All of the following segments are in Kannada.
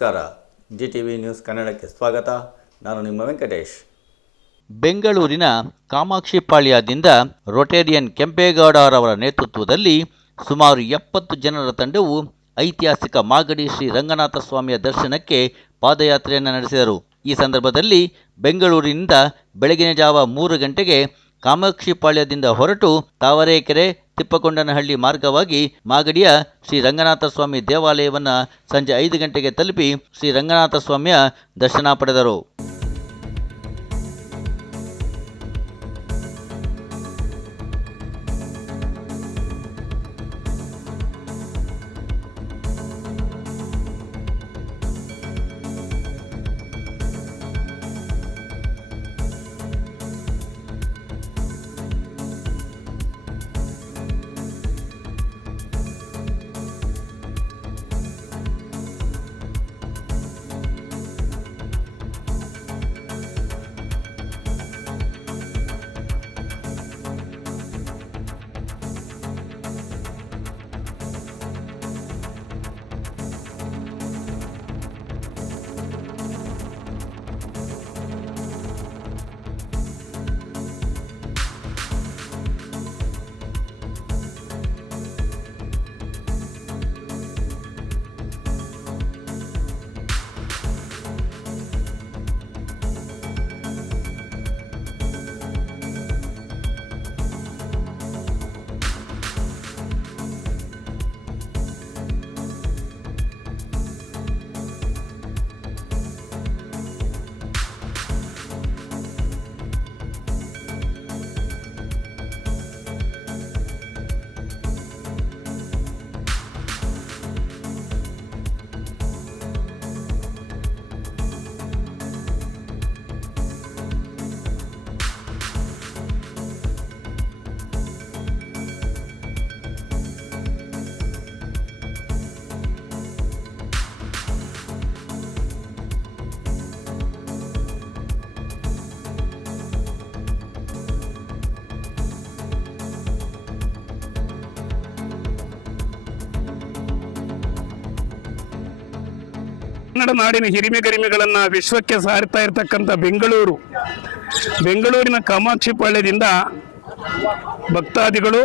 ನಮಸ್ಕಾರ. GTV ನ್ಯೂಸ್ ಕನ್ನಡಕ್ಕೆ ಸ್ವಾಗತ. ನಾನು ನಿಮ್ಮ ವೆಂಕಟೇಶ್. ಬೆಂಗಳೂರಿನ ಕಾಮಾಕ್ಷಿಪಾಳ್ಯದಿಂದ ರೊಟೇರಿಯನ್ ಕೆಂಪೇಗೌಡರವರ ನೇತೃತ್ವದಲ್ಲಿ ಸುಮಾರು 70 ಜನರ ತಂಡವು ಐತಿಹಾಸಿಕ ಮಾಗಡಿ ಶ್ರೀ ರಂಗನಾಥ ಸ್ವಾಮಿಯ ದರ್ಶನಕ್ಕೆ ಪಾದಯಾತ್ರೆಯನ್ನು ನಡೆಸಿದರು. ಈ ಸಂದರ್ಭದಲ್ಲಿ ಬೆಂಗಳೂರಿನಿಂದ ಬೆಳಗಿನ ಜಾವ 3 ಗಂಟೆಗೆ ಕಾಮಾಕ್ಷಿಪಾಳ್ಯದಿಂದ ಹೊರಟು ತಾವರೆಕೆರೆ ತಿಪ್ಪಕೊಂಡನಹಳ್ಳಿ ಮಾರ್ಗವಾಗಿ ಮಾಗಡಿಯ ಶ್ರೀ ರಂಗನಾಥ ಸ್ವಾಮಿ ದೇವಾಲಯವನ್ನು ಸಂಜೆ 5 ಗಂಟೆಗೆ ತಲುಪಿ ಶ್ರೀ ರಂಗನಾಥ ಸ್ವಾಮಿಯ ದರ್ಶನ ಪಡೆದರು. ಕನ್ನಡ ನಾಡಿನ ಹಿರಿಮೆ ಗರಿಮೆಗಳನ್ನು ವಿಶ್ವಕ್ಕೆ ಸಾರ್ತಾ ಇರತಕ್ಕಂಥ ಬೆಂಗಳೂರಿನ ಕಾಮಾಕ್ಷಿಪಾಳ್ಯದಿಂದ ಭಕ್ತಾದಿಗಳು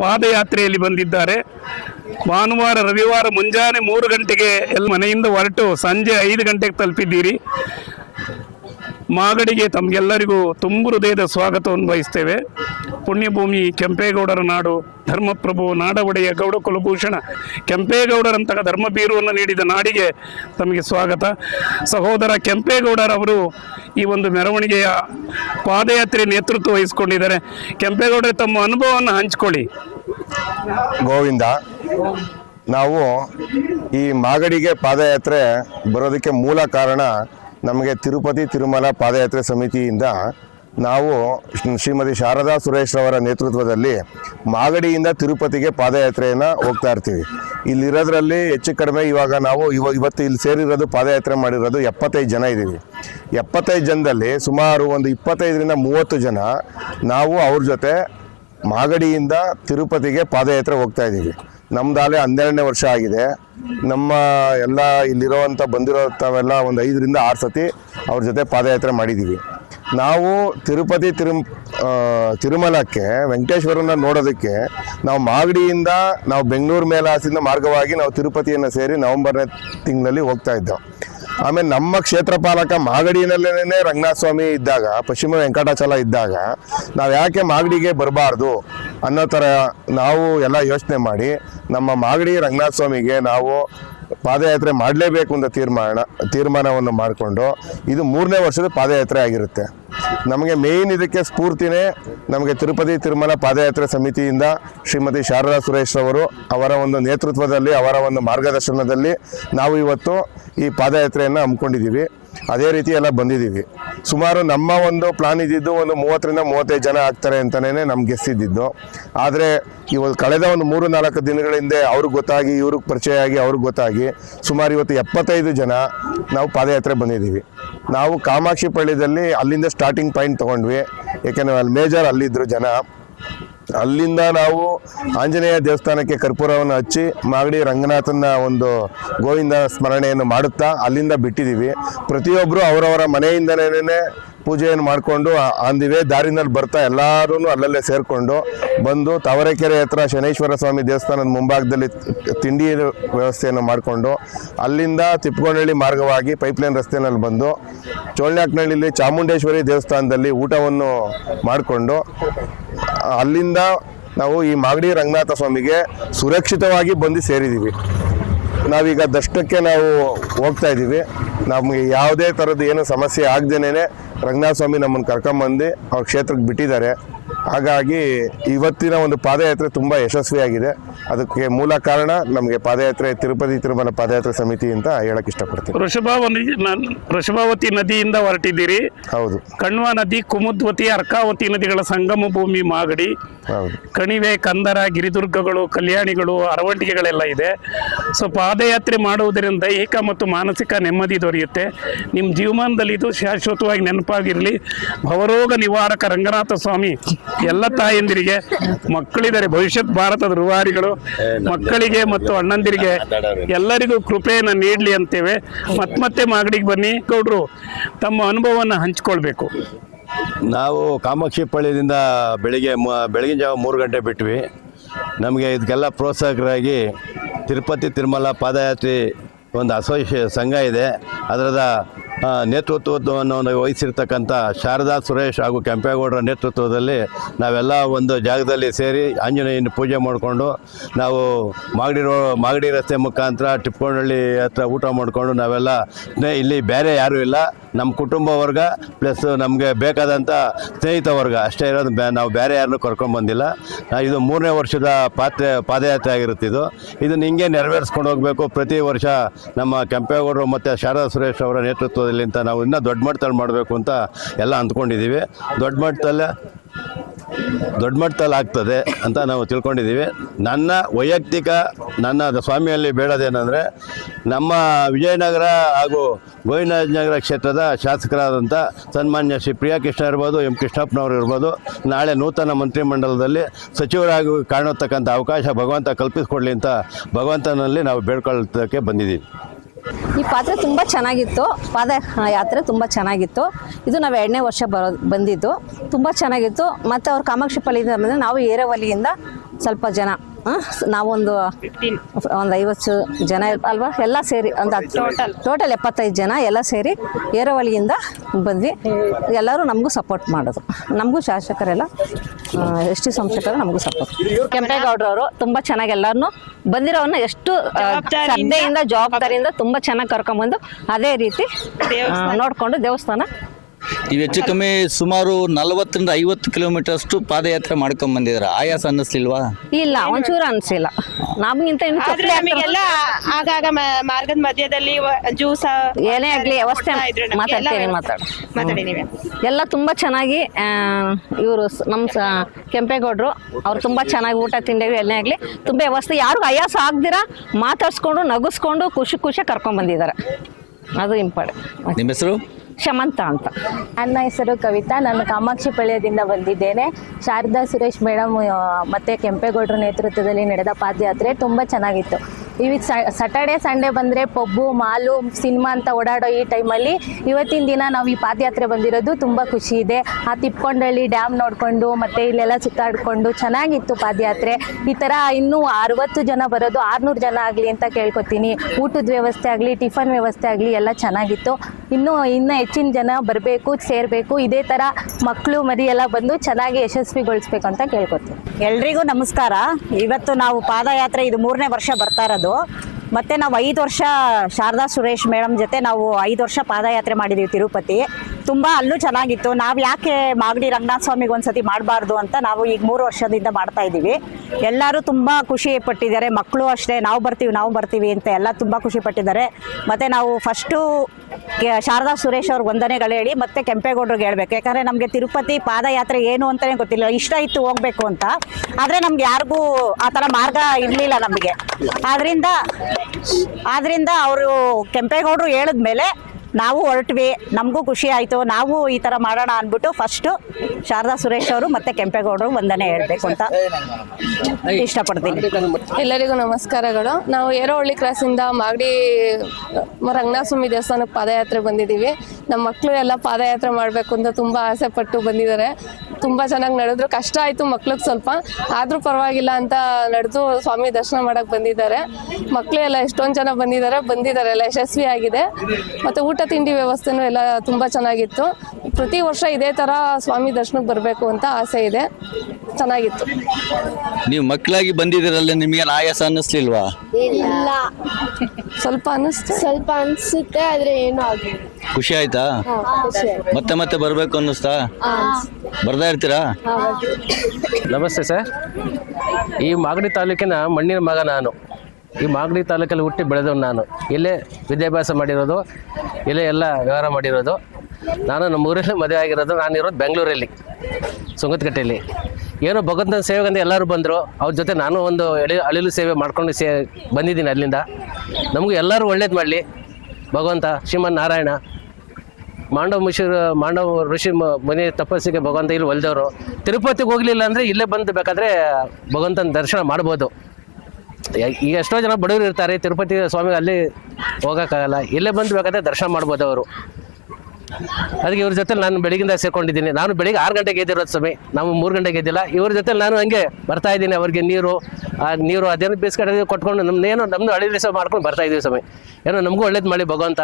ಪಾದಯಾತ್ರೆಯಲ್ಲಿ ಬಂದಿದ್ದಾರೆ. ಭಾನುವಾರ ರವಿವಾರ ಮುಂಜಾನೆ 3 ಗಂಟೆಗೆ ಎಲ್ಲ ಮನೆಯಿಂದ ಹೊರಟು ಸಂಜೆ 5 ಗಂಟೆಗೆ ತಲುಪಿದ್ದೀರಿ. ಮಾಗಡಿಗೆ ತಮಗೆಲ್ಲರಿಗೂ ತುಂಬು ಹೃದಯದ ಸ್ವಾಗತವನ್ನು ಬಯಸ್ತೇವೆ. ಪುಣ್ಯಭೂಮಿ ಕೆಂಪೇಗೌಡರ ನಾಡು, ಧರ್ಮಪ್ರಭು ನಾಡ ಒಡೆಯ ಗೌಡ ಕುಲಭೂಷಣ ಕೆಂಪೇಗೌಡರಂತಹ ಧರ್ಮಬೀರುವನ್ನು ನೀಡಿದ ನಾಡಿಗೆ ತಮಗೆ ಸ್ವಾಗತ. ಸಹೋದರ ಕೆಂಪೇಗೌಡರವರು ಈ ಒಂದು ಮೆರವಣಿಗೆಯ ಪಾದಯಾತ್ರೆ ನೇತೃತ್ವ ವಹಿಸಿಕೊಂಡಿದ್ದಾರೆ. ಕೆಂಪೇಗೌಡರ ತಮ್ಮ ಅನುಭವವನ್ನು ಹಂಚಿಕೊಳ್ಳಿ. ಗೋವಿಂದ, ನಾವು ಈ ಮಾಗಡಿಗೆ ಪಾದಯಾತ್ರೆ ಬರೋದಕ್ಕೆ ಮೂಲ ಕಾರಣ ನಮಗೆ ತಿರುಪತಿ ತಿರುಮಲ ಪಾದಯಾತ್ರೆ ಸಮಿತಿಯಿಂದ ನಾವು ಶ್ರೀಮತಿ ಶಾರದಾ ಸುರೇಶ್ ಅವರ ನೇತೃತ್ವದಲ್ಲಿ ಮಾಗಡಿಯಿಂದ ತಿರುಪತಿಗೆ ಪಾದಯಾತ್ರೆಯನ್ನು ಹೋಗ್ತಾ ಇರ್ತೀವಿ. ಇಲ್ಲಿರೋದ್ರಲ್ಲಿ ಹೆಚ್ಚು ಕಡಿಮೆ ಇವತ್ತು ಇಲ್ಲಿ ಸೇರಿರೋದು ಪಾದಯಾತ್ರೆ ಮಾಡಿರೋದು 75 ಜನ ಇದ್ದೀವಿ. 75 ಜನದಲ್ಲಿ ಸುಮಾರು ಒಂದು 25ರಿಂದ 30 ಜನ ನಾವು ಅವ್ರ ಜೊತೆ ಮಾಗಡಿಯಿಂದ ತಿರುಪತಿಗೆ ಪಾದಯಾತ್ರೆ ಹೋಗ್ತಾ ಇದ್ದೀವಿ. ನಮ್ದಾಲೆ 12ನೇ ವರ್ಷ ಆಗಿದೆ. ನಮ್ಮ ಎಲ್ಲ ಇಲ್ಲಿರೋವಂಥ ಬಂದಿರೋಂಥವೆಲ್ಲ ಒಂದು 5ರಿಂದ 6 ಸತಿ ಅವ್ರ ಜೊತೆ ಪಾದಯಾತ್ರೆ ಮಾಡಿದ್ದೀವಿ. ನಾವು ತಿರುಪತಿ ತಿರುಮಲಕ್ಕೆ ವೆಂಕಟೇಶ್ವರನ ನೋಡೋದಕ್ಕೆ ನಾವು ಮಾಗಡಿಯಿಂದ ನಾವು ಬೆಂಗಳೂರು ಮೇಲಾಸಿಂದ ಮಾರ್ಗವಾಗಿ ನಾವು ತಿರುಪತಿಯನ್ನು ಸೇರಿ ನವೆಂಬರ್ನೇ ತಿಂಗಳಲ್ಲಿ ಹೋಗ್ತಾ ಇದ್ದೆವು. ಆಮೇಲೆ ನಮ್ಮ ಕ್ಷೇತ್ರ ಪಾಲಕ ಮಾಗಡಿನಲ್ಲೇ ರಂಗನಾಥ ಸ್ವಾಮಿ ಇದ್ದಾಗ, ಪಶ್ಚಿಮ ವೆಂಕಟಾಚಲ ಇದ್ದಾಗ ನಾವು ಯಾಕೆ ಮಾಗಡಿಗೆ ಬರಬಾರ್ದು ಅನ್ನೋ ಥರ ನಾವು ಎಲ್ಲ ಯೋಚನೆ ಮಾಡಿ ನಮ್ಮ ಮಾಗಡಿ ರಂಗನಾಥ ಸ್ವಾಮಿಗೆ ನಾವು ಪಾದಯಾತ್ರೆ ಮಾಡಲೇಬೇಕು ಅಂತ ತೀರ್ಮಾನವನ್ನು ಮಾಡಿಕೊಂಡು ಇದು 3ನೇ ವರ್ಷದ ಪಾದಯಾತ್ರೆ ಆಗಿರುತ್ತೆ. ನಮಗೆ ಮೇಯ್ನ್ ಇದಕ್ಕೆ ಸ್ಫೂರ್ತಿನೇ ನಮಗೆ ತಿರುಪತಿ ತಿರುಮಲ ಪಾದಯಾತ್ರೆ ಸಮಿತಿಯಿಂದ ಶ್ರೀಮತಿ ಶಾರದಾ ಸುರೇಶ್ ಅವರ ಒಂದು ನೇತೃತ್ವದಲ್ಲಿ, ಅವರ ಒಂದು ಮಾರ್ಗದರ್ಶನದಲ್ಲಿ ನಾವು ಇವತ್ತು ಈ ಪಾದಯಾತ್ರೆಯನ್ನು ಹಮ್ಮಿಕೊಂಡಿದ್ದೀವಿ. ಅದೇ ರೀತಿ ಎಲ್ಲ ಬಂದಿದ್ದೀವಿ. ಸುಮಾರು ನಮ್ಮ ಒಂದು ಪ್ಲಾನ್ ಇದ್ದಿದ್ದು ಒಂದು 30ರಿಂದ 35 ಜನ ಆಗ್ತಾರೆ ಅಂತಲೇ ನಮ್ಗೆ ಗೆಸ್ಸಿದ್ದು. ಆದರೆ ಇವತ್ತು ಕಳೆದ ಒಂದು 3-4 ದಿನಗಳ ಹಿಂದೆ ಅವ್ರಿಗೆ ಗೊತ್ತಾಗಿ, ಇವ್ರಿಗೆ ಪರಿಚಯ ಆಗಿ, ಅವ್ರಿಗೆ ಗೊತ್ತಾಗಿ ಸುಮಾರು ಇವತ್ತು 75 ಜನ ನಾವು ಪಾದಯಾತ್ರೆ ಬಂದಿದ್ದೀವಿ. ನಾವು ಕಾಮಾಕ್ಷಿಪಾಳ್ಯದಲ್ಲಿ ಅಲ್ಲಿಂದ ಸ್ಟಾರ್ಟಿಂಗ್ ಪಾಯಿಂಟ್ ತೊಗೊಂಡ್ವಿ. ಏಕೆಂದರೆ ಅಲ್ಲಿ ಮೇಜರ್ ಅಲ್ಲಿದ್ದರು ಜನ. ಅಲ್ಲಿಂದ ನಾವು ಆಂಜನೇಯ ದೇವಸ್ಥಾನಕ್ಕೆ ಕರ್ಪೂರವನ್ನು ಹಚ್ಚಿ ಮಾಗಡಿ ರಂಗನಾಥನ ಒಂದು ಗೋವಿಂದ ಸ್ಮರಣೆಯನ್ನು ಮಾಡುತ್ತಾ ಅಲ್ಲಿಂದ ಬಿಟ್ಟಿದ್ದೀವಿ. ಪ್ರತಿಯೊಬ್ಬರು ಅವರವರ ಮನೆಯಿಂದನೇ ಪೂಜೆಯನ್ನು ಮಾಡಿಕೊಂಡು ಅಂದಿವೆ ದಾರಿನಲ್ಲಿ ಬರ್ತಾ ಎಲ್ಲರೂ ಅಲ್ಲಲ್ಲೇ ಸೇರಿಕೊಂಡು ಬಂದು ತಾವರೆಕೆರೆ ಹತ್ರ ಶನೇಶ್ವರ ಸ್ವಾಮಿ ದೇವಸ್ಥಾನದ ಮುಂಭಾಗದಲ್ಲಿ ತಿಂಡಿ ವ್ಯವಸ್ಥೆಯನ್ನು ಮಾಡಿಕೊಂಡು ಅಲ್ಲಿಂದ ತಿಪ್ಪಗೊಂಡಳ್ಳಿ ಮಾರ್ಗವಾಗಿ ಪೈಪ್ಲೈನ್ ರಸ್ತೆಯಲ್ಲಿ ಬಂದು ಚೋಳ್ನಾಕ್ನಹಳ್ಳಿಲಿ ಚಾಮುಂಡೇಶ್ವರಿ ದೇವಸ್ಥಾನದಲ್ಲಿ ಊಟವನ್ನು ಮಾಡಿಕೊಂಡು ಅಲ್ಲಿಂದ ನಾವು ಈ ಮಾಗಡಿ ರಂಗನಾಥ ಸ್ವಾಮಿಗೆ ಸುರಕ್ಷಿತವಾಗಿ ಬಂದು ಸೇರಿದ್ದೀವಿ. ನಾವೀಗ ದರ್ಶನಕ್ಕೆ ನಾವು ಹೋಗ್ತಾ ಇದ್ದೀವಿ. ನಮಗೆ ಯಾವುದೇ ಥರದ್ದು ಏನು ಸಮಸ್ಯೆ ಆಗದೇನೆ ರಂಗನಾಥ ಸ್ವಾಮಿ ನಮ್ಮನ್ನು ಕರ್ಕೊಂಬಂದು ಅವ್ರ ಕ್ಷೇತ್ರಕ್ಕೆ ಬಿಟ್ಟಿದ್ದಾರೆ. ಹಾಗಾಗಿ ಇವತ್ತಿನ ಒಂದು ಪಾದಯಾತ್ರೆ ತುಂಬ ಯಶಸ್ವಿಯಾಗಿದೆ. ಅದಕ್ಕೆ ಮೂಲ ಕಾರಣ ನಮಗೆ ಪಾದಯಾತ್ರೆ ತಿರುಪತಿ ತಿರುಮಲ ಪಾದಯಾತ್ರೆ ಸಮಿತಿ ಅಂತ ಹೇಳಕ್ ಇಷ್ಟಪಡ್ತೀನಿ. ವೃಷಭಾವತಿ ನದಿಯಿಂದ ಹೊರಟಿದ್ದೀರಿ. ಹೌದು. ಕಣ್ವ ನದಿ, ಕುಮುದ್ವತಿ, ಅರ್ಕಾವತಿ ನದಿಗಳ ಸಂಗಮ ಭೂಮಿ ಮಾಗಡಿ. ಹೌದು. ಕಣಿವೆ, ಕಂದರ, ಗಿರಿದುರ್ಗಗಳು, ಕಲ್ಯಾಣಿಗಳು, ಅರವಂಟಿಗೆಗಳೆಲ್ಲ ಇದೆ. ಸೊ ಪಾದಯಾತ್ರೆ ಮಾಡುವುದರಿಂದ ದೈಹಿಕ ಮತ್ತು ಮಾನಸಿಕ ನೆಮ್ಮದಿ ದೊರೆಯುತ್ತೆ. ನಿಮ್ಮ ಜೀವಮಾನದಲ್ಲಿ ಇದು ಶಾಶ್ವತವಾಗಿ ನೆನಪಾಗಿರಲಿ. ಭವರೋಗ ನಿವಾರಕ ರಂಗನಾಥ ಸ್ವಾಮಿ ಎಲ್ಲ ತಾಯಂದಿರಿಗೆ, ಮಕ್ಕಳಿದ್ದಾರೆ ಭವಿಷ್ಯತ್ ಭಾರತದ ರೂವಾರಿಗಳು, ಮಕ್ಕಳಿಗೆ ಮತ್ತು ಅಣ್ಣಂದಿರಿಗೆ ಎಲ್ಲರಿಗೂ ಕೃಪೆಯನ್ನು ನೀಡಲಿ ಅಂತೇವೆ. ಮತ್ತೆ ಮಾಗಡಿಗೆ ಬನ್ನಿ. ಗೌಡ್ರು ತಮ್ಮ ಅನುಭವವನ್ನು ಹಂಚಿಕೊಳ್ಬೇಕು. ನಾವು ಕಾಮಾಕ್ಷಿಪಾಳ್ಯದಿಂದ ಬೆಳಗಿನ ಜಾವ 3 ಗಂಟೆ ಬಿಟ್ವಿ. ನಮಗೆ ಇದಕ್ಕೆಲ್ಲ ಪ್ರೋತ್ಸಾಹಕರಾಗಿ ತಿರುಪತಿ ತಿರುಮಲ ಪಾದಯಾತ್ರೆ ಒಂದು ಸಂಘ ಇದೆ. ಅದರದ ನೇತೃತ್ವವನ್ನು ವಹಿಸಿರ್ತಕ್ಕಂಥ ಶಾರದಾ ಸುರೇಶ್ ಹಾಗೂ ಕೆಂಪೇಗೌಡರ ನೇತೃತ್ವದಲ್ಲಿ ನಾವೆಲ್ಲ ಒಂದು ಜಾಗದಲ್ಲಿ ಸೇರಿ ಆಂಜನೇಯನ ಪೂಜೆ ಮಾಡಿಕೊಂಡು ನಾವು ಮಾಗಡಿ ರಸ್ತೆ ಮುಖಾಂತರ ಟಿಪ್ಪಗೊಂಡಳ್ಳಿ ಹತ್ರ ಊಟ ಮಾಡಿಕೊಂಡು ನಾವೆಲ್ಲ ಇಲ್ಲಿ ಬೇರೆ ಯಾರೂ ಇಲ್ಲ, ನಮ್ಮ ಕುಟುಂಬ ವರ್ಗ ಪ್ಲಸ್ ನಮಗೆ ಬೇಕಾದಂಥ ಸ್ನೇಹಿತ ವರ್ಗ ಅಷ್ಟೇ ಇರೋದು. ನಾವು ಬೇರೆ ಯಾರನ್ನೂ ಕರ್ಕೊಂಡ್ಬಂದಿಲ್ಲ. ಇದು 3ನೇ ವರ್ಷದ ಪಾದಯಾತ್ರೆ ಆಗಿರುತ್ತಿದ್ದು. ಇದನ್ನು ಹಿಂಗೆ ನೆರವೇರಿಸ್ಕೊಂಡು ಹೋಗಬೇಕು. ಪ್ರತಿ ವರ್ಷ ನಮ್ಮ ಕೆಂಪೇಗೌಡರು ಮತ್ತು ಶಾರದಾ ಸುರೇಶ್ ಅವರ ನೇತೃತ್ವದಲ್ಲಿ ಅಂತ ನಾವು ಇನ್ನೂ ದೊಡ್ಡ ಮಟ್ಟದಲ್ಲಿ ಮಾಡಬೇಕು ಅಂತ ಎಲ್ಲ ಅಂದ್ಕೊಂಡಿದ್ದೀವಿ. ದೊಡ್ಡ ಮಟ್ಟದಲ್ಲಿ ಆಗ್ತದೆ ಅಂತ ನಾವು ತಿಳ್ಕೊಂಡಿದ್ದೀವಿ. ನನ್ನ ವೈಯಕ್ತಿಕ ಸ್ವಾಮಿಯಲ್ಲಿ ಬೇಡೋದೇನೆಂದರೆ, ನಮ್ಮ ವಿಜಯನಗರ ಹಾಗೂ ಗೋವಿಂದರಾಜನಗರ ಕ್ಷೇತ್ರದ ಶಾಸಕರಾದಂಥ ಸನ್ಮಾನ್ಯ ಶ್ರೀ ಪ್ರಿಯಾ ಕೃಷ್ಣ ಇರ್ಬೋದು, ಎಂ ಕೃಷ್ಣಪ್ಪನವರು ಇರ್ಬೋದು, ನಾಳೆ ನೂತನ ಮಂತ್ರಿಮಂಡಲದಲ್ಲಿ ಸಚಿವರಾಗಿ ಕಾಣತಕ್ಕಂಥ ಅವಕಾಶ ಭಗವಂತ ಕಲ್ಪಿಸಿಕೊಡ್ಲಿ ಅಂತ ಭಗವಂತನಲ್ಲಿ ನಾವು ಬೇಡ್ಕೊಳ್ಳೋದಕ್ಕೆ ಬಂದಿದ್ದೀವಿ. ಈ ಪಾತ್ರೆ ತುಂಬ ಚೆನ್ನಾಗಿತ್ತು. ಪಾದಯಾತ್ರೆ ತುಂಬ ಚೆನ್ನಾಗಿತ್ತು. ಇದು ನಾವು 2ನೇ ವರ್ಷ ಬಂದಿದ್ದು. ತುಂಬ ಚೆನ್ನಾಗಿತ್ತು. ಮತ್ತು ಅವ್ರು ಕಾಮಾಕ್ಷಿಪಾಳ್ಯದಿಂದ ಬಂದರೆ ನಾವು ಏರವಲಿಯಿಂದ ಸ್ವಲ್ಪ ಜನ, ನಾವೊಂದು 50 ಜನ ಅಲ್ವಾ, ಎಲ್ಲ ಸೇರಿ ಒಂದು ಟೋಟಲ್ 75 ಜನ ಎಲ್ಲ ಸೇರಿ ಏರವಲಿಯಿಂದ ಬಂದ್ವಿ. ಎಲ್ಲರೂ ನಮಗೂ ಸಪೋರ್ಟ್ ಮಾಡೋದು. ನಮಗೂ ಶಾಸಕರೆಲ್ಲ ಎಸ್ ಟಿ ಸಂಸಕರು ನಮಗೂ ಸಪೋರ್ಟ್. ಕೆಂಪೇಗೌಡರವರು ತುಂಬ ಚೆನ್ನಾಗಿ ಎಲ್ಲರನ್ನೂ ಬಂದಿರೋನ್ನ ಎಷ್ಟು ಶ್ರದ್ಧೆಯಿಂದ ಜವಾಬ್ದಾರಿಯಿಂದ ತುಂಬ ಚೆನ್ನಾಗಿ ಕರ್ಕೊಂಬಂದು ಅದೇ ರೀತಿ ನೋಡಿಕೊಂಡು ದೇವಸ್ಥಾನ ನೀವು ಹೆಚ್ಚು ಕಮ್ಮಿ ಸುಮಾರು 40ರಿಂದ 50 ಕಿಲೋಮೀಟರ್ಷ್ಟು ಪಾದಯಾತ್ರೆ ಮಾಡ್ಕೊಂಡ್ ಬಂದಿದ್ದೀರಾ. ಆಯಾಸ ಅನ್ನಿಸ್ಲಿಲ್ವಾ? ಇಲ್ಲ, ಒಂಚೂರು ಅನಿಸಿಲ್ಲ. ನಮಗಿಂತ ನಮಗೆಲ್ಲ ಆಗಾಗ ಮಾರ್ಗದ ಮಧ್ಯದಲ್ಲಿ ಜ್ಯೂಸ್ ಏನೇ ಆಗಲಿ ವ್ಯವಸ್ಥೆ ಮಾತಾಡಿ ಎಲ್ಲ ತುಂಬ ಚೆನ್ನಾಗಿ ಇವರು ನಮ್ಮ ಕೆಂಪೇಗೌಡರು ಅವ್ರು ತುಂಬ ಚೆನ್ನಾಗಿ ಊಟ ತಿಂಡಿಗಳು ಏನೇ ಆಗಲಿ ತುಂಬ ವ್ಯವಸ್ಥೆ, ಯಾರಿಗೂ ಆಯಾಸ ಆಗ್ದಿರ ಮಾತಾಡ್ಸ್ಕೊಂಡು ನಗಿಸ್ಕೊಂಡು ಖುಷಿ ಕರ್ಕೊಂಡ್ ಬಂದಿದ್ದಾರೆ. ಅದು ಇಂಪಾರ್ಟೆಂಟ್. ನಿಮ್ಮ ಹೆಸರು? ಶಮಂತ ಅಂತ. ನನ್ನ ಹೆಸರು ಕವಿತಾ. ನಾನು ಕಾಮಾಕ್ಷಿಪಾಳ್ಯದಿಂದ ಬಂದಿದ್ದೇನೆ. ಶಾರದಾ ಸುರೇಶ್ ಮೇಡಮ್ ಮತ್ತು ಕೆಂಪೇಗೌಡರ ನೇತೃತ್ವದಲ್ಲಿ ನಡೆದ ಪಾದಯಾತ್ರೆ ತುಂಬ ಚೆನ್ನಾಗಿತ್ತು. ಈಗ ಸ್ಯಾಟರ್ಡೆ ಸಂಡೇ ಬಂದರೆ ಪಬ್ಬು ಮಾಲು ಸಿನಿಮಾ ಅಂತ ಓಡಾಡೋ ಈ ಟೈಮಲ್ಲಿ ಇವತ್ತಿನ ದಿನ ನಾವು ಈ ಪಾದಯಾತ್ರೆ ಬಂದಿರೋದು ತುಂಬ ಖುಷಿ ಇದೆ. ಆ ತಿಪ್ಪಗೊಂಡಳ್ಳಿ ಡ್ಯಾಮ್ ನೋಡಿಕೊಂಡು ಮತ್ತು ಇಲ್ಲೆಲ್ಲ ಸುತ್ತಾಡಿಕೊಂಡು ಚೆನ್ನಾಗಿತ್ತು ಪಾದಯಾತ್ರೆ. ಈ ಥರ ಇನ್ನೂ 60 ಜನ ಬರೋದು 600 ಜನ ಆಗಲಿ ಅಂತ ಕೇಳ್ಕೊತೀನಿ. ಊಟದ ವ್ಯವಸ್ಥೆ ಆಗಲಿ, ಟಿಫನ್ ವ್ಯವಸ್ಥೆ ಆಗಲಿ ಎಲ್ಲ ಚೆನ್ನಾಗಿತ್ತು. ಇನ್ನೂ ಹೆಚ್ಚಿನ ಜನ ಬರಬೇಕು, ಸೇರಬೇಕು. ಇದೇ ಥರ ಮಕ್ಕಳು ಮರಿ ಎಲ್ಲ ಬಂದು ಚೆನ್ನಾಗಿ ಯಶಸ್ವಿಗೊಳಿಸ್ಬೇಕು ಅಂತ ಕೇಳ್ಕೊತೀನಿ. ಎಲ್ರಿಗೂ ನಮಸ್ಕಾರ. ಇವತ್ತು ನಾವು ಪಾದಯಾತ್ರೆ ಇದು 3ನೇ ವರ್ಷ ಬರ್ತಾ ಇರೋದು. ಮತ್ತು ನಾವು 5 ವರ್ಷ ಶಾರದಾ ಸುರೇಶ್ ಮೇಡಮ್ ಜೊತೆ ನಾವು 5 ವರ್ಷ ಪಾದಯಾತ್ರೆ ಮಾಡಿದ್ದೀವಿ ತಿರುಪತಿ. ತುಂಬ ಅಲ್ಲೂ ಚೆನ್ನಾಗಿತ್ತು. ನಾವು ಯಾಕೆ ಮಾಗಡಿ ರಂಗನಾಥ ಸ್ವಾಮಿಗೆ ಒಂದ್ಸತಿ ಮಾಡಬಾರ್ದು ಅಂತ ನಾವು ಈಗ 3 ವರ್ಷದಿಂದ ಮಾಡ್ತಾ ಇದ್ದೀವಿ. ಎಲ್ಲರೂ ತುಂಬ ಖುಷಿ ಪಟ್ಟಿದ್ದಾರೆ. ಮಕ್ಕಳು ಅಷ್ಟೇ, ನಾವು ಬರ್ತೀವಿ ಅಂತ ಎಲ್ಲ ತುಂಬ ಖುಷಿ ಪಟ್ಟಿದ್ದಾರೆ. ಮತ್ತು ನಾವು ಫಸ್ಟು ಶಾರದಾ ಸುರೇಶ್ ಅವ್ರಿಗೆ ವಂದನೆಗಳು ಹೇಳಿ ಮತ್ತು ಕೆಂಪೇಗೌಡರಿಗೆ ಹೇಳ್ಬೇಕು. ಯಾಕಂದರೆ ನಮಗೆ ತಿರುಪತಿ ಪಾದಯಾತ್ರೆ ಏನು ಅಂತಲೇ ಗೊತ್ತಿಲ್ಲ. ಇಷ್ಟ ಇತ್ತು ಹೋಗಬೇಕು ಅಂತ, ಆದರೆ ನಮ್ಗೆ ಯಾರಿಗೂ ಆ ಥರ ಮಾರ್ಗ ಇರಲಿಲ್ಲ ನಮಗೆ. ಆದ್ರಿಂದ ಅವರು ಕೆಂಪೇಗೌಡರು ಹೇಳಿದ್ಮೇಲೆ ನಾವು ಹೊರಟ್ವಿ, ನಮಗೂ ಖುಷಿ ಆಯಿತು. ನಾವು ಈ ಥರ ಮಾಡೋಣ ಅಂದ್ಬಿಟ್ಟು ಫಸ್ಟು ಶಾರದಾ ಸುರೇಶ್ ಅವರು ಮತ್ತು ಕೆಂಪೇಗೌಡರು ವಂದನೆ ಹೇಳಬೇಕು ಅಂತ ಇಷ್ಟಪಡ್ತೀನಿ. ಎಲ್ಲರಿಗೂ ನಮಸ್ಕಾರಗಳು. ನಾವು ಏರೋಹಳ್ಳಿ ಕ್ರಾಸಿಂದ ಮಾಗಡಿ ರಂಗನಾಥಸ್ವಾಮಿ ದೇವಸ್ಥಾನಕ್ಕೆ ಪಾದಯಾತ್ರೆ ಬಂದಿದ್ದೀವಿ. ನಮ್ಮ ಮಕ್ಕಳು ಎಲ್ಲ ಪಾದಯಾತ್ರೆ ಮಾಡಬೇಕು ಅಂತ ತುಂಬ ಆಸೆ ಪಟ್ಟು ಬಂದಿದ್ದಾರೆ. ತುಂಬ ಚೆನ್ನಾಗಿ ನಡೆದ್ರು. ಕಷ್ಟ ಆಯಿತು ಮಕ್ಳಿಗೆ ಸ್ವಲ್ಪ, ಆದರೂ ಪರವಾಗಿಲ್ಲ ಅಂತ ನಡೆದು ಸ್ವಾಮಿ ದರ್ಶನ ಮಾಡೋಕ್ಕೆ ಬಂದಿದ್ದಾರೆ. ಮಕ್ಕಳು ಎಲ್ಲ ಎಷ್ಟೊಂದು ಜನ ಬಂದಿದ್ದಾರೆ ಎಲ್ಲ ಯಶಸ್ವಿ ಆಗಿದೆ. ಮತ್ತು ಊಟ ತಿಂಡಿ ವ್ಯವಸ್ಥೆನೂ ಎಲ್ಲ ತುಂಬ ಚೆನ್ನಾಗಿತ್ತು. ಪ್ರತಿ ವರ್ಷ ಇದೇ ಥರ ಸ್ವಾಮಿ ದರ್ಶನಕ್ಕೆ ಬರಬೇಕು ಅಂತ ಆಸೆ ಇದೆ. ಚೆನ್ನಾಗಿತ್ತು. ನೀವು ಮಕ್ಕಳಾಗಿ ಬಂದಿದ್ದೀರಲ್ಲ, ನಿಮಗೆ ಆಯಾಸ ಅನ್ನಿಸ್ಲಿಲ್ವಾ? ಇಲ್ಲ, ಸ್ವಲ್ಪ ಅನಿಸುತ್ತೆ, ಆದರೆ ಏನೂ ಆಗಿಲ್ಲ. ಖುಷಿ ಆಯ್ತಾ? ಮತ್ತೆ ಮತ್ತೆ ಬರಬೇಕು ಅನ್ನಿಸ್ತಾ? ಬರ್ತಾ ಇರ್ತೀರಾ? ನಮಸ್ತೆ ಸರ್. ಈ ಮಾಗಡಿ ತಾಲೂಕಿನ ಮಣ್ಣಿನ ಮಗ ನಾನು. ಈ ಮಾಗಡಿ ತಾಲೂಕಲ್ಲಿ ಹುಟ್ಟಿ ಬೆಳೆದವನು ನಾನು. ಇಲ್ಲೇ ವಿದ್ಯಾಭ್ಯಾಸ ಮಾಡಿರೋದು, ಇಲ್ಲೇ ಎಲ್ಲ ವ್ಯವಹಾರ ಮಾಡಿರೋದು. ನಾನು ನಮ್ಮ ಊರಲ್ಲಿ ಮದುವೆ ಆಗಿರೋದು. ನಾನಿರೋದು ಬೆಂಗಳೂರಲ್ಲಿ, ಸುಂಗದಕಟ್ಟೆಯಲ್ಲಿ. ಏನೋ ಭಗವಂತನ ಸೇವೆಗಂತ ಎಲ್ಲರೂ ಬಂದರು. ಅವ್ರ ಜೊತೆ ನಾನು ಒಂದು ಅಳಿಲು ಸೇವೆ ಮಾಡ್ಕೊಂಡು ಬಂದಿದ್ದೀನಿ ಅಲ್ಲಿಂದ. ನಮಗೂ ಎಲ್ಲರೂ ಒಳ್ಳೇದು ಮಾಡಲಿ ಭಗವಂತ. ಶ್ರೀಮನ್ ನಾರಾಯಣ ಮಾಂಡವ ಋಷಿ ಮುನಿ ತಪಸ್ಸಿಗೆ ಭಗವಂತ ಇಲ್ಲಿ ಒಲ್ದವರು. ತಿರುಪತಿಗೆ ಹೋಗಲಿಲ್ಲ ಅಂದರೆ ಇಲ್ಲೇ ಬಂದು ಬೇಕಾದರೆ ಭಗವಂತನ ದರ್ಶನ ಮಾಡ್ಬೋದು. ಈಗ ಎಷ್ಟೋ ಜನ ಬಡವರು ಇರ್ತಾರೆ, ತಿರುಪತಿ ಸ್ವಾಮಿಗೆ ಅಲ್ಲಿ ಹೋಗೋಕ್ಕಾಗಲ್ಲ. ಇಲ್ಲೇ ಬಂದು ಬೇಕಾದರೆ ದರ್ಶನ ಮಾಡ್ಬೋದು ಅವರು. ಅದಕ್ಕೆ ಇವ್ರ ಜೊತೆ ನಾನು ಬೆಳಗಿಂದ ಸೇರ್ಕೊಂಡಿದ್ದೀನಿ. ನಾನು ಬೆಳಿಗ್ಗೆ 6 ಗಂಟೆಗೆ ಎದ್ದಿರೋದು ಸ್ವಾಮಿ, ನಾವು 3 ಗಂಟೆಗೆ ಎದ್ದಿಲ್ಲ. ಇವ್ರ ಜೊತೆ ನಾನು ಹಂಗೆ ಬರ್ತಾ ಇದ್ದೀನಿ. ಅವ್ರಿಗೆ ನೀರು ಅದೇನು ಬಿಸ್ಕಟ್ ಕೊಟ್ಕೊಂಡು ನಮ್ಮದು ಅಳಿಲು ಸೇವೆ ಮಾಡ್ಕೊಂಡು ಬರ್ತಾ ಇದ್ದೀವಿ ಸ್ವಾಮಿ. ಏನೋ ನಮಗೂ ಒಳ್ಳೇದು ಮಾಡಿ ಭಗವಂತ.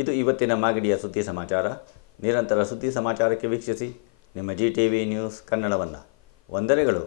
ಇದು ಇವತ್ತಿನ ಮಾಗಡಿಯ ಸುದ್ದಿ ಸಮಾಚಾರ. ನಿರಂತರ ಸುದ್ದಿ ಸಮಾಚಾರಕ್ಕೆ ವೀಕ್ಷಿಸಿ ನಿಮ್ಮ GTV ನ್ಯೂಸ್ ಕನ್ನಡವನ್ನು. ವಂದನೆಗಳು.